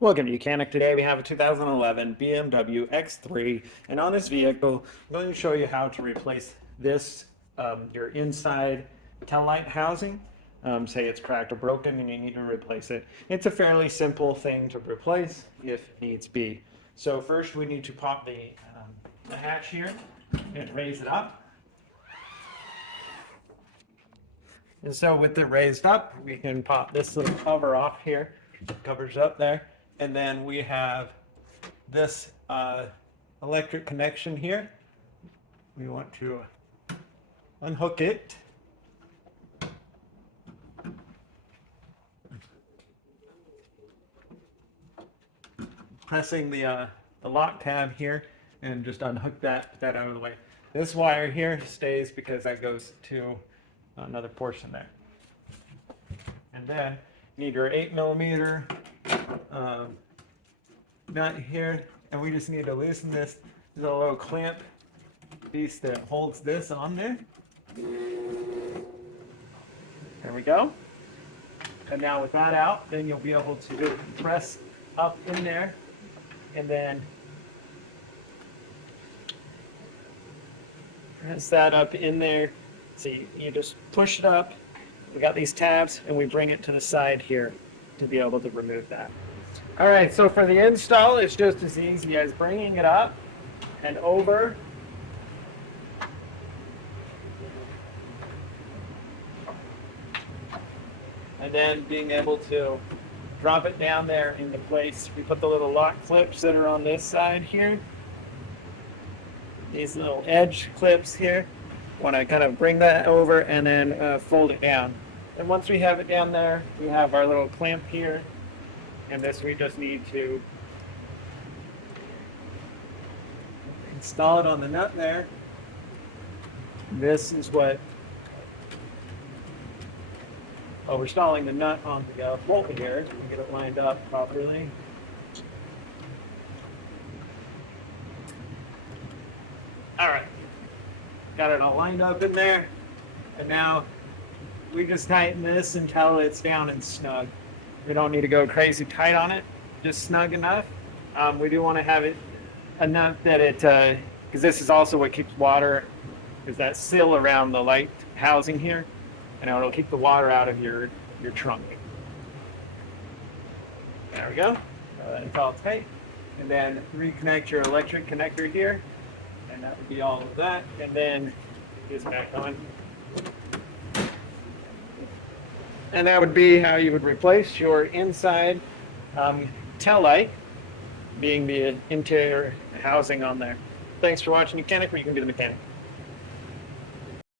Welcome to Mechanic. Today we have a 2011 BMW X3, and on this vehicle I'm going to show you how to replace this, your inside tail light housing. Say it's cracked or broken and you need to replace it. It's a fairly simple thing to replace if needs be. So first we need to pop the hatch here and raise it up. And so with it raised up, we can pop this little cover off here. It covers up there. And then we have this electric connection here. We want to unhook it. Pressing the lock tab here and just unhook that out of the way. This wire here stays because that goes to another portion there. And then you need your 8mm nut here, and we just need to loosen this. There's a little clamp piece that holds this on there. There we go. And now with that out, then you'll be able to press up in there, and then press that up in there. See, you just push it up. We got these tabs, and we bring it to the side here to be able to remove that. All right, so for the install, it's just as easy as bringing it up and over. And then being able to drop it down there into place. We put the little lock clips that are on this side here. These little edge clips here. Want to kind of bring that over and then fold it down. And once we have it down there, we have our little clamp here. And this we just need to install it on the nut there. This is what, we're installing the nut on the bolt here. We get it lined up properly. All right, got it all lined up in there. And now we just tighten this until it's down and snug. We don't need to go crazy tight on it, just snug enough. We do want to have it enough that it, because this is also what keeps water, is that sill around the light housing here, and it'll keep the water out of your trunk. There we go. It's all tight. And then reconnect your electric connector here, and that would be all of that. And then it's back on. And that would be how you would replace your inside tail light, being the interior housing on there. Thanks for watching Mechanic, where you can be the mechanic.